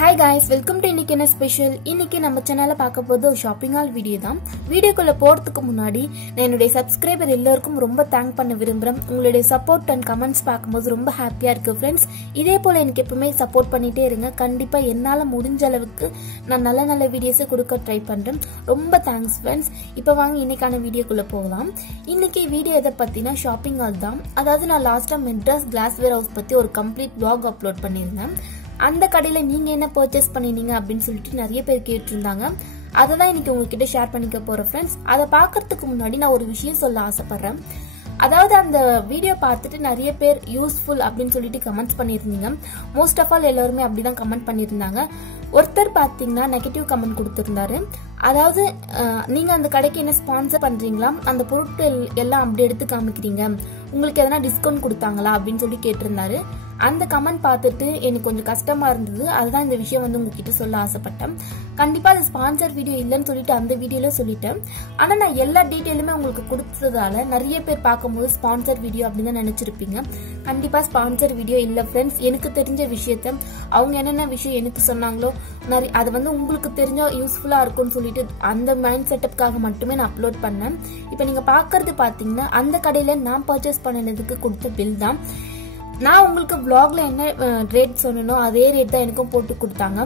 Hi guys, welcome to இன்னைக்கு என்ன special. இன்னைக்கு நம்ம சேனல்ல பார்க்க போறது ஒரு ஷாப்பிங் ஹால் வீடியோ தான். வீடியோக்குள்ள போறதுக்கு முன்னாடி நான் என்னோட சப்ஸ்கிரைபர் எல்லாருக்கும் ரொம்ப தேங்க் பண்ண விரும்புறேன். உங்களுடைய சப்போர்ட் அண்ட் கமெண்ட்ஸ் பார்க்கும்போது ரொம்ப ஹாப்பியா இருக்கு फ्रेंड्स. இதே போல எனக்கு எப்பவுமே சப்போர்ட் பண்ணிட்டே இருங்க. கண்டிப்பா என்னால முடிஞ்ச அளவுக்கு நான் நல்ல வீடியோஸ் கொடுக்க ட்ரை பண்றேன். ரொம்ப தேங்க்ஸ் फ्रेंड्स. இப்போ வாங்க இன்னைக்கான வீடியோக்குள்ள போகலாம். இன்னைக்கு வீடியோ எதை பத்தினா ஷாப்பிங் ஹால் தான். அதாவது நான் லாஸ்டா மெட்ராஸ் Glassware ஹவுஸ் பத்தி ஒரு கம்ப்ளீட் vlog அப்லோட் பண்ணிருந்தேன். அந்த கடையில நீங்க என்ன பர்ச்சேஸ் பண்ணினீங்க அப்படின்னு சொல்லிட்டு நிறைய பேர் கேட்டிருந்தாங்க. அததான் இன்னைக்கு உங்ககிட்ட ஷேர் பண்ணிக்க போறேன் ஃப்ரெண்ட்ஸ். அதை பாக்குறதுக்கு முன்னாடி நான் ஒரு விஷயம் சொல்ல ஆசைப்படுறேன். அதாவது அந்த வீடியோ பார்த்துட்டு நிறைய பேர் யூஸ்ஃபுல் அப்படின்னு சொல்லிட்டு கமெண்ட்ஸ் பண்ணிருந்தீங்க. மோஸ்ட் ஆஃப் ஆல் எல்லாருமே அப்படிதான் கமெண்ட் பண்ணிருந்தாங்க. ஒருத்தர் பாத்தீங்கன்னா நெகட்டிவ் கமெண்ட் கொடுத்திருந்தாரு. அதாவது நீங்க அந்த கடைக்கு என்ன ஸ்பான்சர் பண்றீங்களா, அந்த பொருட்கள் எல்லாம் அப்படி எடுத்து காமிக்கிறீங்க, உங்களுக்கு எதனா டிஸ்கவுண்ட் கொடுத்தாங்களா அப்படின்னு சொல்லி கேட்டிருந்தாரு. அந்த கமெண்ட் பார்த்துட்டு எனக்கு கொஞ்சம் கஷ்டமா இருந்தது. அதுதான் இந்த விஷயம் உங்ககிட்ட சொல்ல ஆசைப்பட்டேன். கண்டிப்பா அது ஸ்பான்சர் வீடியோ இல்லைன்னு சொல்லிட்டு அந்த வீடியோல சொல்லிட்டேன். ஆனா நான் எல்லா டீட்டெயிலுமே உங்களுக்கு கொடுத்ததால நிறைய பேர் பார்க்கும்போது ஸ்பான்சர் வீடியோ அப்படின்னு தான் நினைச்சிருப்பீங்க. கண்டிப்பா ஸ்பான்சர் வீடியோ இல்ல ஃப்ரெண்ட்ஸ். எனக்கு தெரிஞ்ச விஷயத்த அவங்க என்னென்ன விஷயம் எனக்கு சொன்னாங்களோ அது உங்களுக்கு தெரிஞ்சா யூஸ்ஃபுல்லா இருக்கும்னு சொல்லிட்டு அந்த மைண்ட் செட்டப்காக மட்டுமே நான் அப்லோட் பண்ணேன். இப்ப நீங்க பாக்குறது பாத்தீங்கன்னா அந்த கடையில நான் பர்ச்சேஸ் பண்ணதுக்கு கொடுத்த பில் தான். நான் உங்களுக்கு vlogல என்ன ரேட் சொன்னனோ அதே ரேட் தான் எனக்கும் போட்டு கொடுத்தாங்க.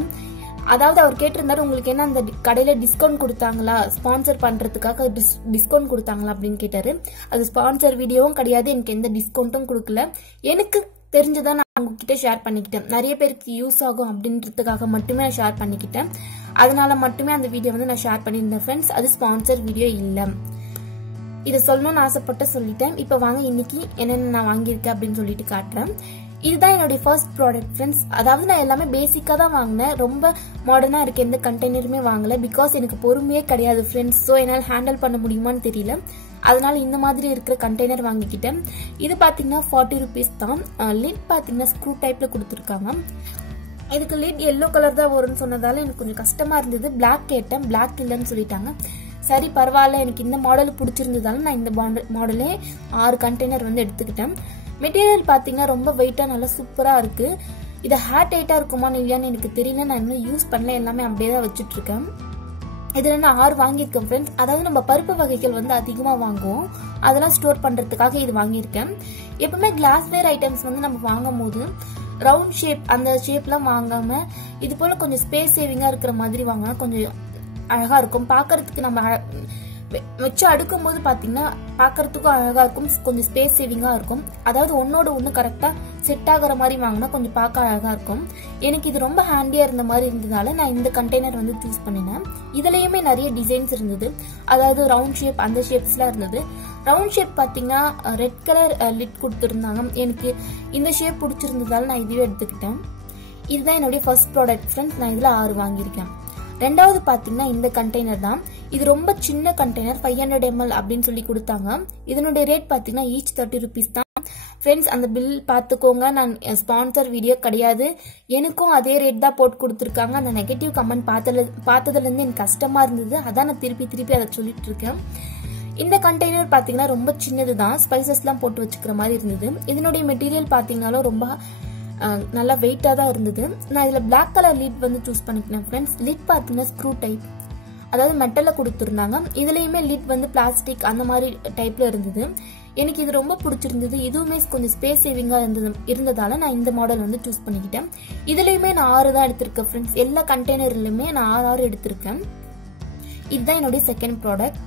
அதாவது அவர் கேட்டிருந்தாரு, உங்களுக்கு என்ன அந்த கடையில டிஸ்கவுண்ட் கொடுத்தாங்களா, ஸ்பான்சர் பண்றதுக்காக டிஸ்கவுண்ட் கொடுத்தாங்களா அப்படின்னு கேட்டாரு. அது ஸ்பான்சர் வீடியோவும் கிடையாது, எனக்கு எந்த டிஸ்கவுண்ட்டும் கொடுக்கல. எனக்கு தெரிஞ்சதான் நான் உங்ககிட்ட ஷேர் பண்ணிக்கிட்டேன். நிறைய பேருக்கு யூஸ் ஆகும் அப்படின்றதுக்காக மட்டுமே நான் ஷேர் பண்ணிக்கிட்டேன். அதனால மட்டுமே அந்த வீடியோ நான் ஷேர் பண்ணியிருந்தேன் ஃப்ரெண்ட்ஸ். அது ஸ்பான்சர் வீடியோ இல்ல. இதை சொல்லணும்னு ஆசைப்பட்டு சொல்லிட்டேன். இப்ப வாங்க இன்னைக்கு என்னென்ன நான் வாங்கியிருக்கேன் அப்படின்னு சொல்லிட்டு காட்டுறேன். இதுதான் என்னுடைய ஃபர்ஸ்ட் ப்ராடக்ட் ஃப்ரெண்ட்ஸ். அதாவது நான் எல்லாமே பேசிக்கா தான் வாங்கினேன். ரொம்ப மாடர்னா இருக்க எந்த கண்டெய்னருமே வாங்கல. பிகாஸ் எனக்கு பொறுமையே கிடையாது ஃப்ரெண்ட்ஸ். ஸோ என்னால் ஹேண்டில் பண்ண முடியுமான்னு தெரியல. அதனால இந்த மாதிரி இருக்கிற கண்டெய்னர் வாங்கிக்கிட்டேன். இது பாத்தீங்கன்னா 40 rupees தான். லிட் பாத்தீங்கன்னா ஸ்க்ரூ டைப்ல கொடுத்துருக்காங்க. இதுக்கு லிட் எல்லோ கலர் தான் வரும்னு சொன்னதால எனக்கு கொஞ்சம் கஷ்டமா இருந்தது. பிளாக் கேட்டேன், பிளாக் இல்லைன்னு சொல்லிட்டாங்க. சரி பரவாயில்ல, எனக்கு இந்த மாடல் பிடிச்சிருந்ததால நான் இந்த மாடலே 6 கண்டெய்னர் எடுத்துக்கிட்டேன். மெட்டீரியல் பாத்தீங்கன்னா ரொம்ப வெயிட்டா நல்லா சூப்பரா இருக்கு. இது ஹேர் டைட்டா இருக்குமான்னு இல்லையான்னு எனக்கு தெரியல. நான் இன்னும் யூஸ் பண்ணல, எல்லாமே அப்படியே தான் வச்சுட்டு இருக்கேன். இதுல நான் 6 வாங்கியிருக்கேன் ஃப்ரெண்ட்ஸ். அதாவது நம்ம பருப்பு வகைகள் அதிகமா வாங்குவோம், அதெல்லாம் ஸ்டோர் பண்றதுக்காக இது வாங்கியிருக்கேன். எப்பவுமே கிளாஸ்வேர் ஐட்டம்ஸ் நம்ம வாங்கும் போது ரவுண்ட் ஷேப் அந்த ஷேப்லாம் வாங்காம இது போல கொஞ்சம் ஸ்பேஸ் சேவிங்கா இருக்கிற மாதிரி வாங்கினா கொஞ்சம் அழகா இருக்கும். பாக்குறதுக்கு நம்ம வச்சு அடுக்கும் போது பாத்தீங்கன்னா பாக்குறதுக்கும் அழகா இருக்கும், கொஞ்சம் ஸ்பேஸ் சேவிங்கா இருக்கும். அதாவது ஒன்னோட ஒண்ணு கரெக்டா செட் ஆகுற மாதிரி வாங்கினா கொஞ்சம் பார்க்க அழகா இருக்கும். எனக்கு இது ரொம்ப ஹேண்டியா இருந்த மாதிரி இருந்ததால நான் இந்த கண்டெய்னர் சூஸ் பண்ணினேன். இதுலயுமே நிறைய டிசைன்ஸ் இருந்தது. அதாவது ரவுண்ட் ஷேப் அந்த ஷேப்ஸ்லாம் இருந்தது. ரவுண்ட் ஷேப் பாத்தீங்கன்னா ரெட் கலர் லிட் கொடுத்துருந்தாங்க. எனக்கு இந்த ஷேப் பிடிச்சிருந்ததால நான் இதுவே எடுத்துக்கிட்டேன். இதுதான் என்னுடைய ஃபர்ஸ்ட் ப்ராடக்ட் ஃப்ரெண்ட்ஸ். நான் இதுல 6 வாங்கியிருக்கேன். ரெண்டாவது பாத்தீங்கன்னா இந்த கண்டெய்னர் தான். இது ரொம்ப சின்ன கண்டெய்னர், 500 ml அப்படின்னு சொல்லி கொடுத்தாங்க. இதனுடைய ரேட் பாத்தீங்கன்னா ஈச் 30 rupees தான் ஃப்ரெண்ட்ஸ். அந்த பில் பாத்துக்கோங்க. நான் ஸ்பான்சர் வீடியோ கிடையாது, எனக்கும் அதே ரேட் தான் போட்டு கொடுத்துருக்காங்க. அந்த நெகட்டிவ் கமெண்ட் பார்த்ததுல இருந்து எனக்கு கஷ்டமா இருந்தது. அதான் நான் திருப்பி அதை சொல்லிட்டு இருக்கேன். இந்த கண்டெய்னர் பாத்தீங்கன்னா ரொம்ப சின்னதுதான், ஸ்பைசஸ் எல்லாம் போட்டு வச்சுக்கிற மாதிரி இருந்தது. இதனுடைய மெட்டீரியல் பாத்தீங்கன்னாலும் ரொம்ப நல்லா வெயிட்டா தான் இருந்தது. நான் இதுல பிளாக் கலர் லிட் சூஸ் பண்ணிக்கிட்டேன் ஃப்ரெண்ட்ஸ். லிட் பாத்தீங்கன்னா ஸ்க்ரூ டைப், அதாவது மெட்டல்ல கொடுத்துருந்தாங்க. இதுலயுமே லிட் பிளாஸ்டிக் அந்த மாதிரி டைப்ல இருந்தது. எனக்கு இது ரொம்ப பிடிச்சிருந்தது. இதுவுமே கொஞ்சம் ஸ்பேஸ் சேவிங்கா இருந்ததால நான் இந்த மாடல் சூஸ் பண்ணிக்கிட்டேன். இதுலயுமே நான் 6 தான் எடுத்திருக்கேன் ஃப்ரெண்ட்ஸ். எல்லா கண்டெய்னர்லயுமே நான் 6 எடுத்திருக்கேன். இதுதான் என்னுடைய செகண்ட் ப்ராடக்ட்.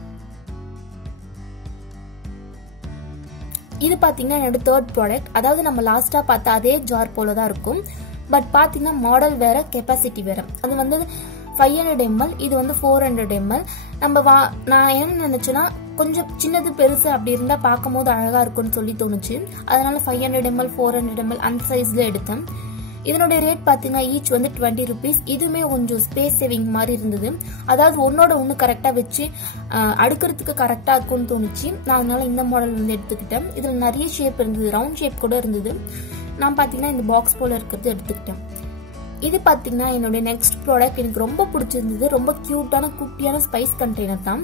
இது பாத்தீங்கன்னா என்னோட தேர்ட் ப்ராடக்ட். அதாவது நம்ம லாஸ்டா பார்த்த அதே ஜார் போலதான் இருக்கும். பட் பாத்தீங்கன்னா மாடல் வேற, கெப்பாசிட்டி வேற. அது 500 ml, இது 400 ml. நான் என்ன நினைச்சேன்னா கொஞ்சம் சின்னது பெருசு அப்படி இருந்தா பார்க்கும் போது அழகா இருக்கும்னு சொல்லி தோணுச்சு. அதனால 500 ml 400 ml அந்த சைஸ்ல எடுத்தேன். இதனுடைய ரேட் பாத்தீங்கன்னா ஈச் 20 rupees. இதுமே கொஞ்சம் ஸ்பேஸ் சேவிங் மாதிரி இருந்தது. அதாவது ஒன்னோட ஒண்ணு கரெக்டா வச்சு அடுக்கிறதுக்கு கரெக்டா இருக்கும்னு தோணுச்சு. நான் அதனால இந்த மாடல் எடுத்துக்கிட்டேன். இதுல நிறைய ஷேப் இருந்தது, ரவுண்ட் ஷேப் கூட இருந்தது. நான் பாத்தீங்கன்னா இந்த பாக்ஸ் போல இருக்கிறது எடுத்துக்கிட்டேன். இது பாத்தீங்கன்னா என்னுடைய நெக்ஸ்ட் ப்ராடக்ட். எனக்கு ரொம்ப பிடிச்சிருந்தது. ரொம்ப கியூட்டான குட்டியான ஸ்பைஸ் கண்டெய்னர் தான்.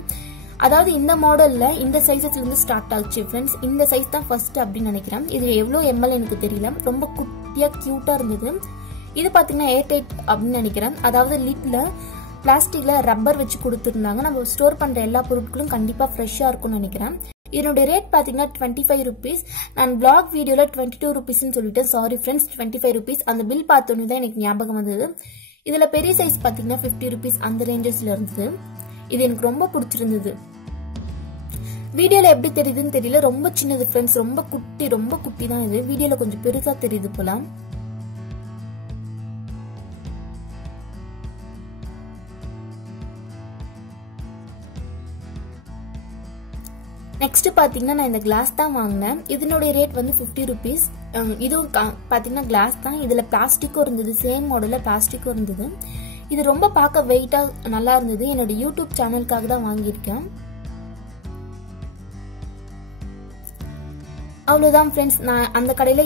அதாவது இந்த மாடல்ல இந்த சைஸ்ல இருந்து ஸ்டார்ட் ஆச்சு ஃப்ரெண்ட்ஸ். இந்த சைஸ் தான் ஃபர்ஸ்ட் அப்படின்னு நினைக்கிறேன். இது எவ்வளவு ml எனக்கு தெரியல. ரொம்ப குட்டியா கியூட்டா இருந்தது. இது பாத்தீங்கன்னா ஏர்டைட் அப்படின்னு நினைக்கிறேன். அதாவது லிட்ல பிளாஸ்டிக்ல ரப்பர் வச்சு கொடுத்துருந்தாங்க. நம்ம ஸ்டோர் பண்ற எல்லா பொருட்களும் கண்டிப்பா ஃப்ரெஷ்ஷா இருக்கும்னு நினைக்கிறேன். இதனுடைய ரேட் பாத்தீங்கன்னா 25 rupees. நான் vlog வீடியோல 22 rupees சொல்லிட்டேன். Sorry friends, 25 rupees. அந்த பில் பார்த்தோன்னே தான் எனக்கு ஞாபகம் வந்தது. இதுல பெரிய சைஸ் பாத்தீங்கன்னா 50 rupees அந்த ரேஞ்சஸ்ல இருந்தது. இது எனக்கு ரொம்ப பிடிச்சிருந்தது. வீடியோல எப்படி தெரியுதுன்னு தெரியல, ரொம்ப சின்னது ஃப்ரெண்ட்ஸ், ரொம்ப குட்டி தான் இது. வீடியோல கொஞ்சம் பெருசா தெரியுது போல. நெக்ஸ்ட் பாத்தீங்கன்னா நான் இந்த கிளாஸ் தான் வாங்கினேன். இதனுடைய ரேட் வந்து 50 rupees. இதுவும் பாத்தீங்கன்னா கிளாஸ் தான். இதுல பிளாஸ்டிக்கும் இருந்தது, சேம் மாடல்ல பிளாஸ்டிக்கும் இருந்தது. இது ரொம்ப பார்க்க வெயிட்டா நல்லா இருந்தது. என்னோட யூடியூப் சேனலுக்காக தான் வாங்கியிருக்கேன். அவ்வளவுதான் ஃப்ரெண்ட்ஸ், நான் அந்த கடையில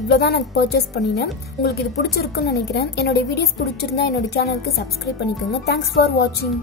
இவ்வளவுதான் நான் பர்ச்சேஸ் பண்ணினேன். உங்களுக்கு இது பிடிச்சிருக்குன்னு நினைக்கிறேன். என்னோட வீடியோஸ் பிடிச்சிருந்தா என்னோட சேனலுக்கு சப்ஸ்கிரைப் பண்ணிக்கோங்க. தேங்க்ஸ் ஃபார் வாட்சிங்.